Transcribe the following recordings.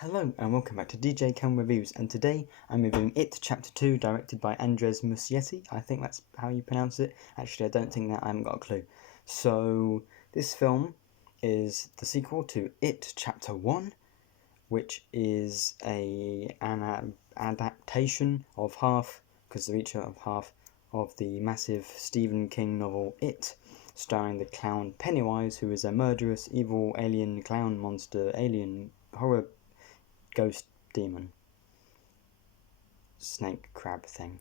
Hello and welcome back to DJCamel Reviews, and today I'm reviewing It Chapter 2, directed by Andres Muschietti. I think that's how you pronounce it. Actually, I don't think that, I haven't got a clue. So, this film is the sequel to It Chapter 1, which is an adaptation of half, because they're each of half, of the massive Stephen King novel It, starring the clown Pennywise, who is a murderous, evil alien clown monster, alien horror ghost demon snake crab thing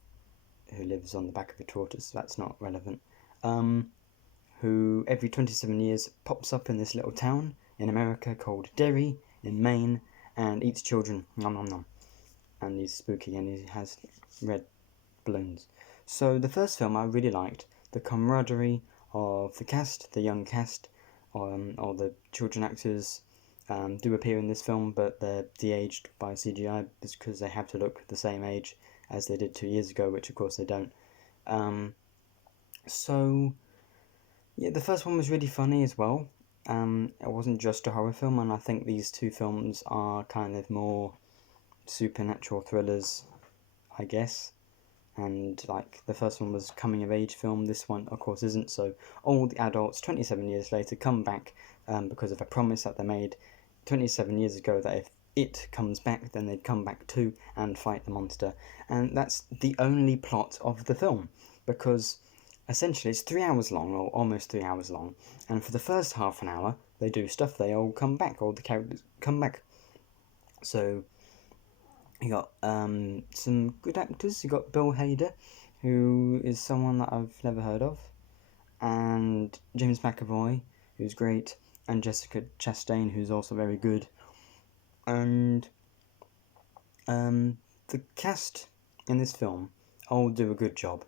who lives on the back of a tortoise. That's not relevant. Who every 27 years pops up in this little town in America called Derry in Maine and eats children. Nom nom nom. And he's spooky and he has red balloons. So the first film I really liked. The camaraderie of the cast, the young cast, or the children actors do appear in this film, but they're de-aged by CGI because they have to look the same age as they did 2 years ago, which of course they don't. So yeah, the first one was really funny as well. It wasn't just a horror film, and I think these two films are kind of more supernatural thrillers, I guess. And like the first one was coming of age film, this one of course isn't. So all the adults 27 years later come back because of a promise that they made 27 years ago that if it comes back, then they'd come back too and fight the monster. And that's the only plot of the film, because essentially it's 3 hours long, or almost 3 hours long, and for the first half an hour they do stuff, they all come back, all the characters come back. So you got some good actors. You got Bill Hader, who is someone that I've never heard of, and James McAvoy, who's great, and Jessica Chastain, who's also very good. And the cast in this film all do a good job,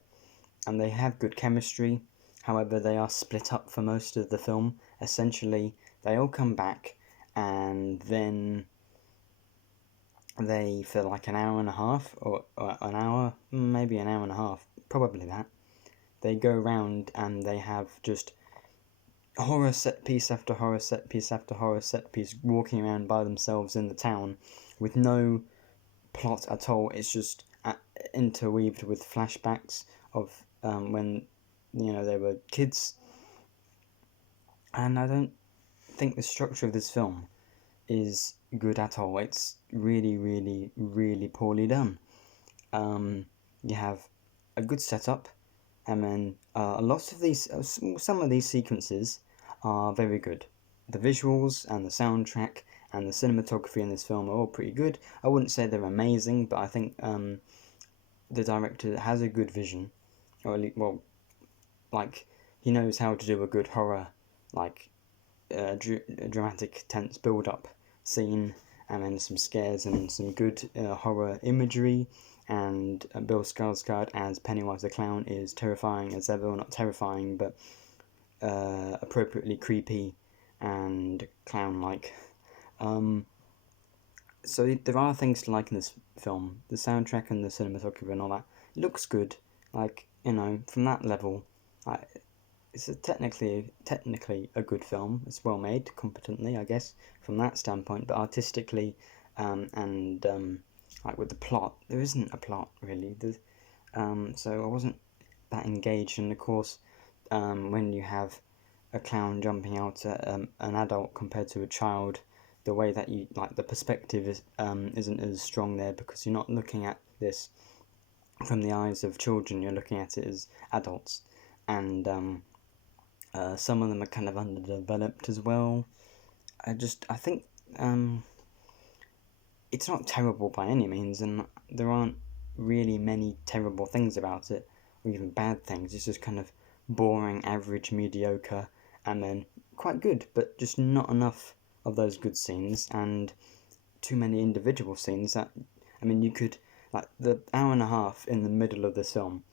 and they have good chemistry. However, they are split up for most of the film. Essentially, they all come back, and then they, for like an hour and a half, or an hour, maybe an hour and a half, probably that, they go around and they have just horror set piece after horror set piece after horror set piece, walking around by themselves in the town with no plot at all. It's just interweaved with flashbacks of when they were kids, and I don't think the structure of this film is good at all. It's really, really, really poorly done. You have a good setup, and then some of these sequences are very good. The visuals and the soundtrack and the cinematography in this film are all pretty good. I wouldn't say they're amazing, but I think the director has a good vision, or at least, well, like, he knows how to do a good horror, like dramatic, tense build-up scene, and then some scares and some good horror imagery. And Bill Skarsgård as Pennywise the Clown is terrifying as ever. Well, not terrifying, but appropriately creepy and clown-like. So there are things to like in this film. The soundtrack and the cinematography and all that looks good. Like, from that level, it's technically a good film. It's well made, competently, I guess, from that standpoint. But artistically, like with the plot, there isn't a plot really. So I wasn't that engaged. And of course, when you have a clown jumping out at an adult compared to a child, the way that you like the perspective isn't as strong there, because you're not looking at this from the eyes of children. You're looking at it as adults, and some of them are kind of underdeveloped as well. I think it's not terrible by any means, and there aren't really many terrible things about it, or even bad things. It's just kind of boring, average, mediocre, and then quite good, but just not enough of those good scenes, and too many individual scenes that, you could, like, the hour and a half in the middle of this film,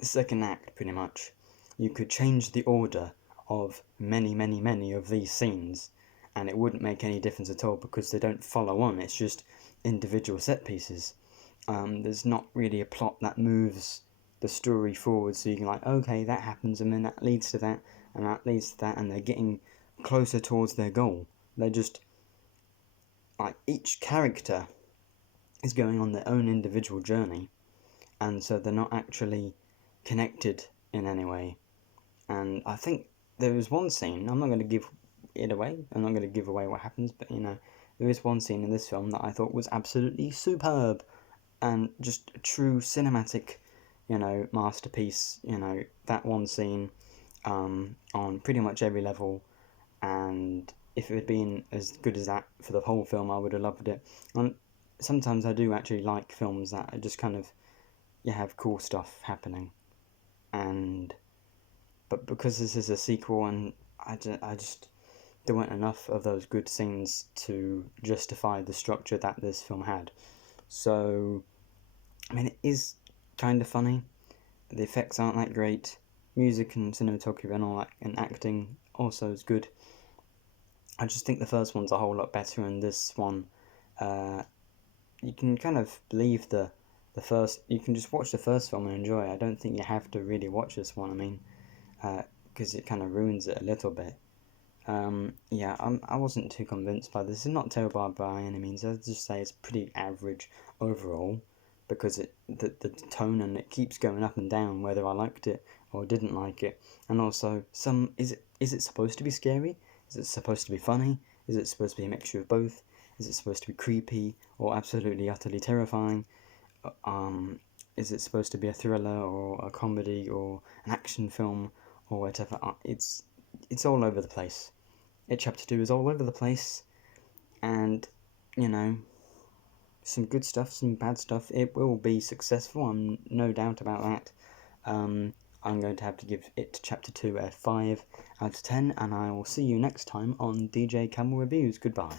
the second act pretty much, you could change the order of many, many, many of these scenes, and it wouldn't make any difference at all, because they don't follow on. It's just individual set pieces. There's not really a plot that moves the story forward, so you can okay, that happens, and then that leads to that, and that leads to that, and they're getting closer towards their goal. They just like each character is going on their own individual journey, and so they're not actually connected in any way. And I think there was one scene, I'm not going to give it away, I'm not going to give away what happens, but there is one scene in this film that I thought was absolutely superb and just a true cinematic, masterpiece. That one scene on pretty much every level, and if it had been as good as that for the whole film, I would have loved it. And sometimes I do actually like films that are just kind of, you have cool stuff happening, but because this is a sequel, and I just there weren't enough of those good scenes to justify the structure that this film had. So, I mean, it is kind of funny. The effects aren't that great. Music and cinematography and all that, and acting also is good. I just think the first one's a whole lot better, and this one, you can kind of leave the first. You can just watch the first film and enjoy it. I don't think you have to really watch this one. I mean, because it kind of ruins it a little bit. Yeah, I wasn't too convinced by this. It's not terrible by any means. I'd just say it's pretty average overall, because the tone, and it keeps going up and down whether I liked it or didn't like it. And also, is it supposed to be scary? Is it supposed to be funny? Is it supposed to be a mixture of both? Is it supposed to be creepy or absolutely utterly terrifying? Is it supposed to be a thriller or a comedy or an action film or whatever? It's all over the place. Chapter 2 is all over the place, and you know, some good stuff, some bad stuff. It will be successful, I'm no doubt about that. I'm going to have to give it Chapter 2 a 5 out of 10, and I will see you next time on DJCamel Reviews. Goodbye.